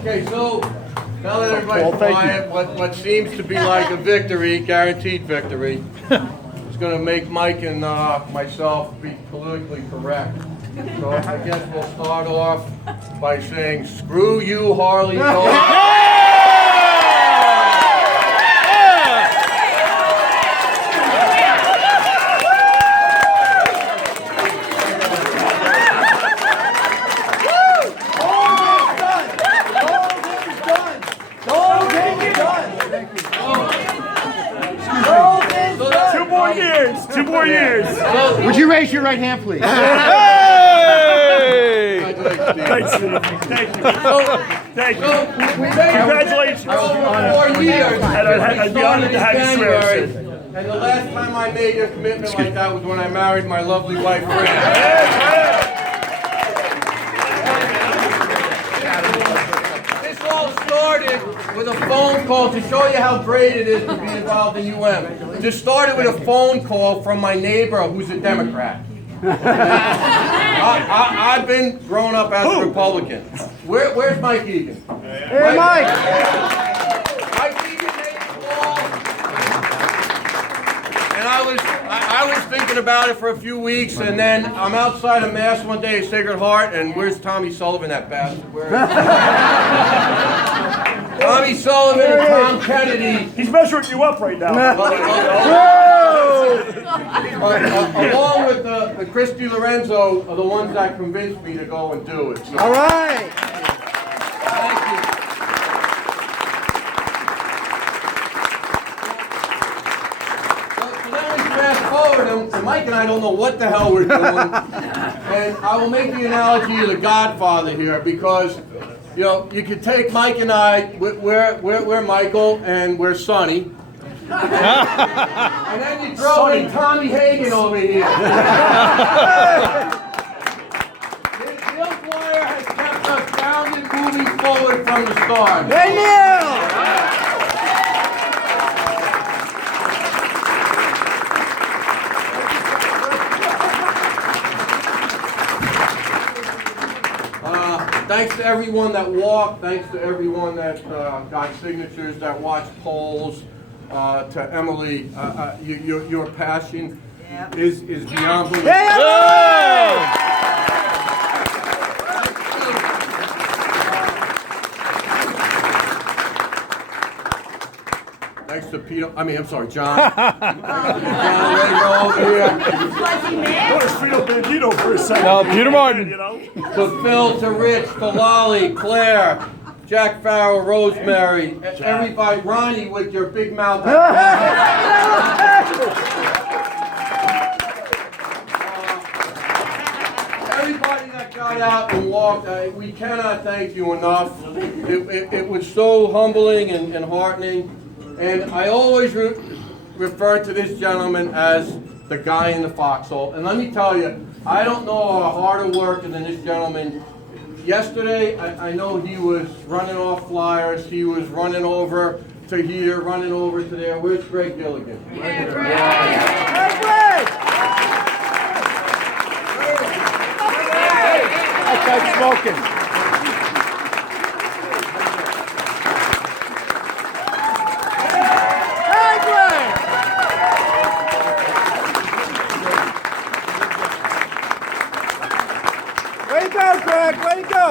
Okay, so now that everybody's quiet, what seems to be like a victory, guaranteed victory, is going to make Mike and myself be politically correct. So I guess we'll start off by saying, "Screw you, Harley." Two more years. Would you raise your right hand, please? Hey! Thanks, Steve. Thank you. Thank you. Congratulations. Over 4 years. I'd be honored to have you swear, Sid. And the last time I made a commitment like that was when I married my lovely wife, Fran. This all started with a phone call to show you how great it is to be involved in UM. This started with a phone call from my neighbor who's a Democrat. I've been growing up as a Republican. Where's Mike Egan? Hey, Mike! Mike Egan made the call. And I was thinking about it for a few weeks, and then I'm outside of Mass one day at Sacred Heart, and where's Tommy Sullivan, that bastard? Where is he? Tommy Sullivan and Tom Kennedy. He's measuring you up right now. Along with the Christy Lorenzo are the ones that convinced me to go and do it. So, all right. thank you. So then we fast forward, and Mike and I don't know what the hell we're doing. And I will make the analogy of the Godfather here, because you know, you could take Mike and I, we're Michael and we're Sonny. And then you throw in Tommy Hagen over here. Bill Dwyer has kept us grounded, moving forward from the start. Hey, Neil! Thanks to everyone that walked. Thanks to everyone that got signatures, that watched polls. To Emily, your passion is beyond belief. Thanks to Peter. I'm sorry, John. What is Frito Bandito for a second? No, Peter Martin. You know? To Phil, to Rich, to Lolly, Claire, Jack Farrell, Rosemary, everybody, Ronnie with your big mouth. Everybody that got out and walked, we cannot thank you enough. It was so humbling and heartening. And I always refer to this gentleman as the guy in the foxhole. And let me tell you, I don't know a harder worker than this gentleman. Yesterday, I know he was running off flyers. He was running over to here, running over to there. Where's Greg Gilligan? Hey, Greg! I tried smoking. Hey, Greg! Way to go, Greg! Way to go!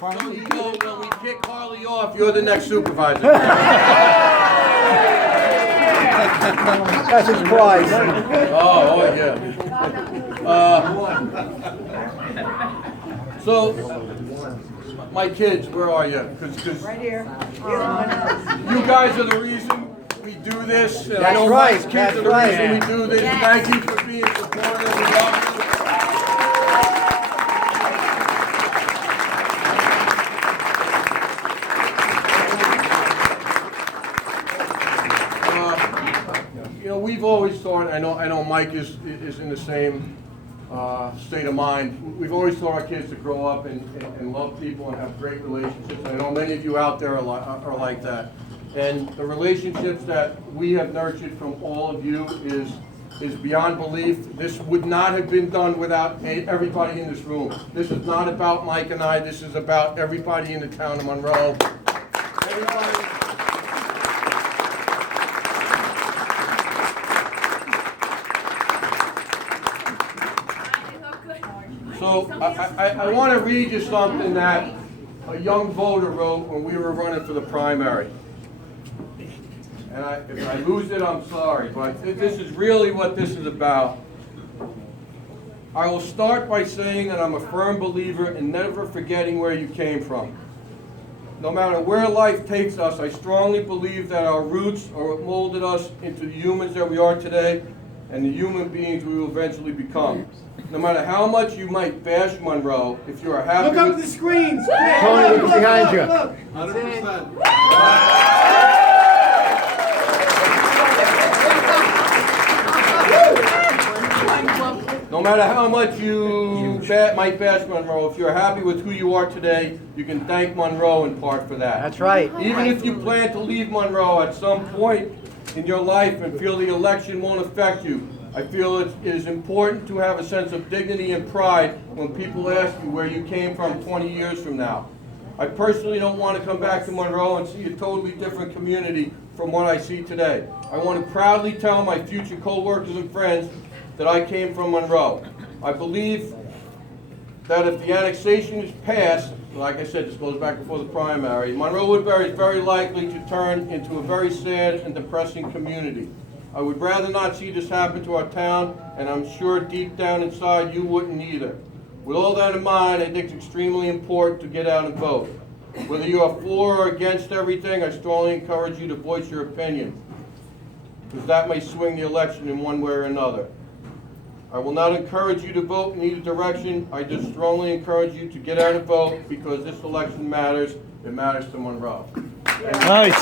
So you know, when we kick Harley off, you're the next supervisor. That's his prize. Oh yeah. So, my kids, where are you? Cause Right here. you guys are the reason we do this. And I That's know right, Mike's kids that's are the right. reason we do this. Yes. Thank you for being supportive. We love you. We've always thought, I know Mike is in the same state of mind. We've always taught our kids to grow up and love people and have great relationships. I know many of you out there are like that. And the relationships that we have nurtured from all of you is is beyond belief. This would not have been done without everybody in this room. This is not about Mike and I. This is about everybody in the town of Monroe. Everybody. So I want to read you something that a young voter wrote when we were running for the primary. And if I lose it, I'm sorry, but this is really what this is about. I will start by saying that I'm a firm believer in never forgetting where you came from. No matter where life takes us, I strongly believe that our roots are what molded us into the humans that we are today and the human beings we will eventually become. No matter how much you might bash Monroe, if you are happy Look up with at the screens. Tony, look behind you. 100%. No matter how much you might bash Monroe, if you're happy with who you are today, you can thank Monroe in part for that. That's right. Even if you plan to leave Monroe at some point in your life and feel the election won't affect you, I feel it is important to have a sense of dignity and pride when people ask you where you came from 20 years from now. I personally don't want to come back to Monroe and see a totally different community from what I see today. I want to proudly tell my future co-workers and friends that I came from Monroe. I believe that if the annexation is passed, like I said, this goes back before the primary, Monroe Woodbury is very likely to turn into a very sad and depressing community. I would rather not see this happen to our town, and I'm sure deep down inside you wouldn't either. With all that in mind, I think it's extremely important to get out and vote. Whether you are for or against everything, I strongly encourage you to voice your opinion, because that may swing the election in one way or another. I will not encourage you to vote in either direction. I just strongly encourage you to get out and vote, because this election matters. It matters to Monroe. Nice.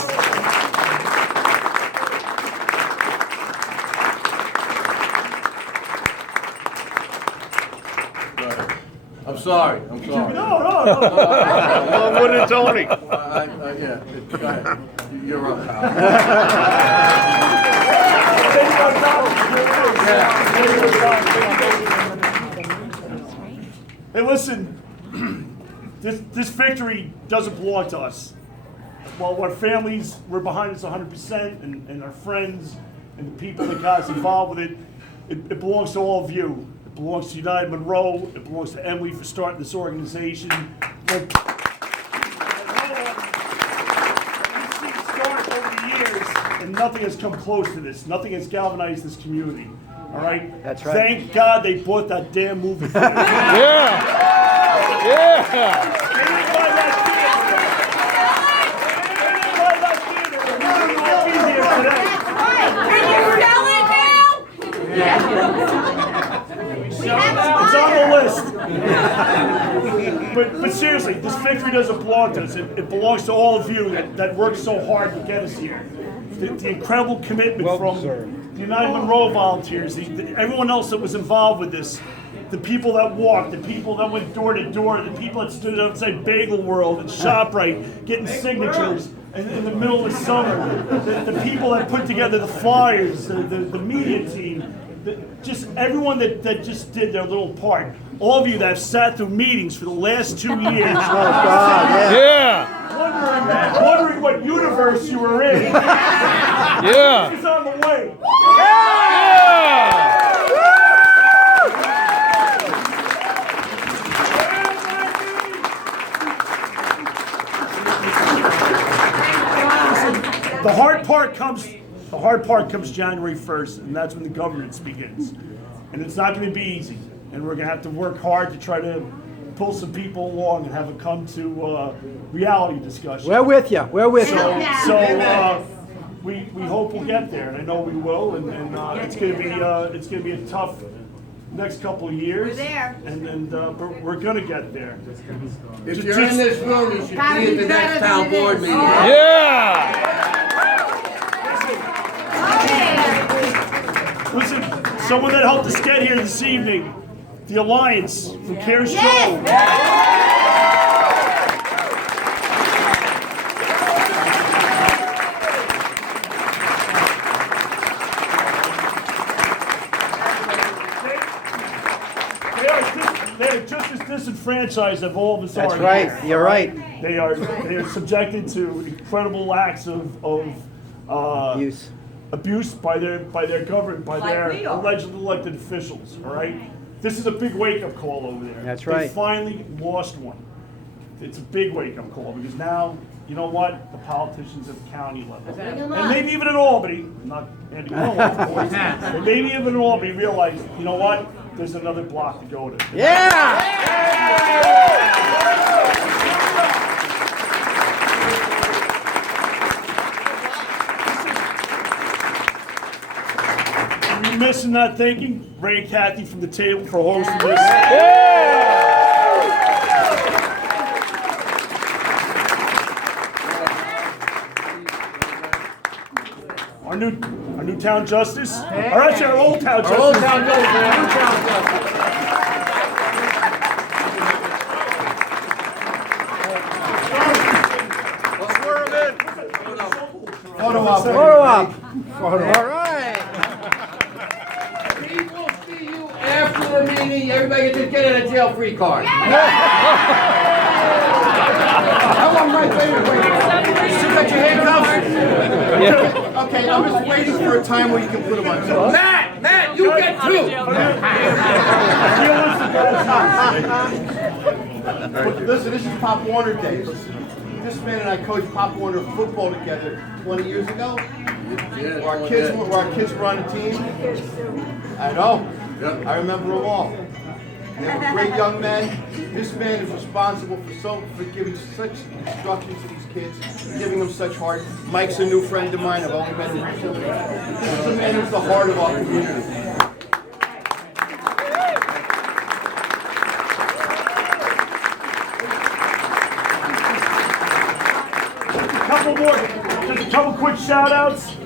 I'm sorry. I'm sorry. No. What did Tony? Yeah, go ahead. You're right. Hey, listen, this victory doesn't belong to us. While our families were behind us 100%, and our friends and the people that got us involved with it, it belongs to all of you. It belongs to United Monroe. It belongs to Emily for starting this organization. We've seen it start over the years, and nothing has come close to this. Nothing has galvanized this community. All right? That's right. Thank God they bought that damn movie theater. Yeah. They didn't buy that theater. They didn't buy that theater. We wouldn't all be here today. It's on the list. But seriously, this victory doesn't belong to us. It belongs to all of you that worked so hard to get us here. The incredible commitment from the United Monroe volunteers, everyone else that was involved with this, the people that walked, the people that went door to door, the people that stood outside Bagel World and ShopRite getting signatures in the middle of the summer, the people that put together the flyers, the media team, just everyone that just did their little part. All of you that have sat through meetings for the last 2 years. Wondering what universe you were in. It's on the way. The hard part comes January 1st, and that's when the governance begins. And it's not going to be easy. And we're going to have to work hard to try to pull some people along and have it come to reality discussion. We're with you. We're with you. So we hope we'll get there, and I know we will. And it's going to be a tough next couple of years. We're there. And but we're going to get there. If you're in this room, you should be at the next town board meeting. Listen, someone that helped us get here this evening, the Alliance from Cares Show. They're just as disenfranchised as all of us That's are. right. here, You're all right. They are subjected to incredible acts of Abuse. abuse by their government, by Like their we are. alleged elected officials. All right. This is a big wake-up call over there. That's They right. finally lost one. It's a big wake-up call because now, you know what? The politicians at the county level, and maybe even in Albany, not Andy Malone, of course, and maybe even in Albany, realize, you know what? There's another block to go to. Yeah! We're missing not thanking Ray and Kathy from the table for hosting this. Our new town justice, or actually our old town justice. Old Town Justice, man. Old Town Justice. Let's swear him in. Photo op. All right. We will see you after the meeting. Everybody just get a jail-free card. I want my favorite. Wait. Still got your handcuffs? Okay, I'm just waiting for a time where you can put them on. Matt, you get two. Listen, this is Pop Warner days. This man and I coached Pop Warner football together 20 years ago. Where our kids were on the team. I know. I remember them all. They were great young men. This man is responsible for giving such instructions to these kids, giving them such heart. Mike's a new friend of mine. I've only met him recently. This is a man who's the heart of our community. Just a couple quick shout outs.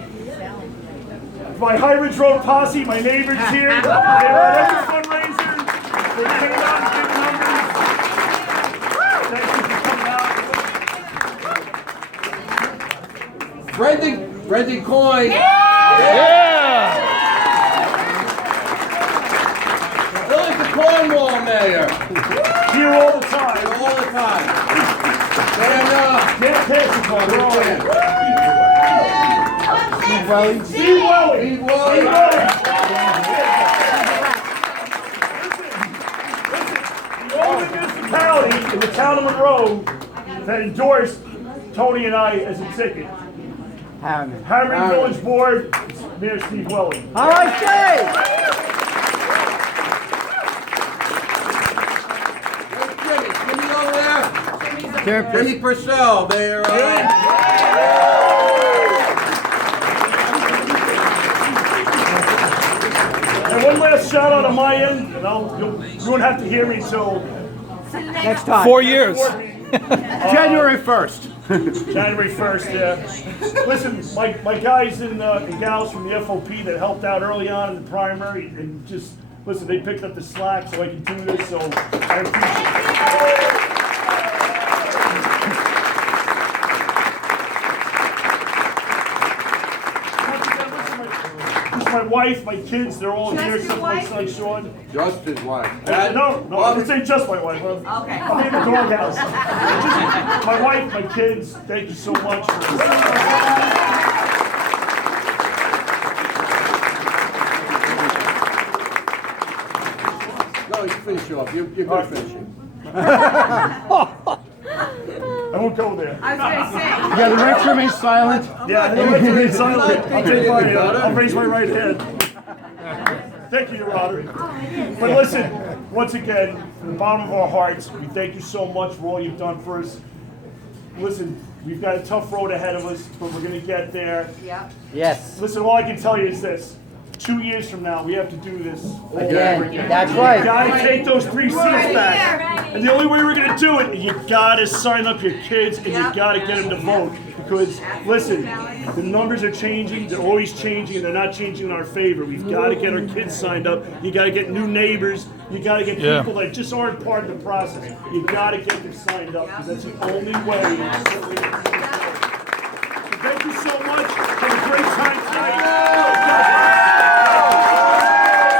My High Ridge Road posse, my neighbors here. They were at every fundraiser. They came out and gave numbers. Thank you for coming out. Brendan Coyne. Billy's the Cornwall mayor. Here all the time. All the time. And, Can't pass the ball. We're all in. Steve Welly. Steve Welly. Steve Welly. Steve Welly. The only municipality in the town of Monroe that endorsed Tony and I as a ticket. Harriman Village Board, Mayor Steve Welly. All right, Dave. Jimmy over there. Jimmy Purcell, Mayor. And one last shout out on my end, and you won't have to hear me till Next time. 4 years. January 1st. January 1st, yeah. Listen, my guys and gals from the FOP that helped out early on in the primary, and just, listen, they picked up the slack so I can do this, so I appreciate it. My wife, my kids, they're all here, except for my son Sean. Just his wife. No, I didn't say just my wife. Okay. I'm in the doghouse. Just my wife, my kids, thank you so much for No, you finish off. You're good right. finishing. I won't go there. I was gonna say. Yeah, the ranks remain silent. Yeah, no, it's silent. I'll raise my right hand. Thank you, Your Honor. But listen, once again, from the bottom of our hearts, we thank you so much for all you've done for us. Listen, we've got a tough road ahead of us, but we're going to get there. Yep. Yes. Listen, all I can tell you is this. 2 years from now, we have to do this all over Again. again. That's You right. gotta take those 3 seats back. And the only way we're gonna do it, you gotta sign up your kids and you gotta get them to vote. Because, listen, the numbers are changing, they're always changing, and they're not changing in our favor. We've gotta get our kids signed up, you gotta get new neighbors, you gotta get people that just aren't part of the process. You gotta get them signed up, because that's the only way.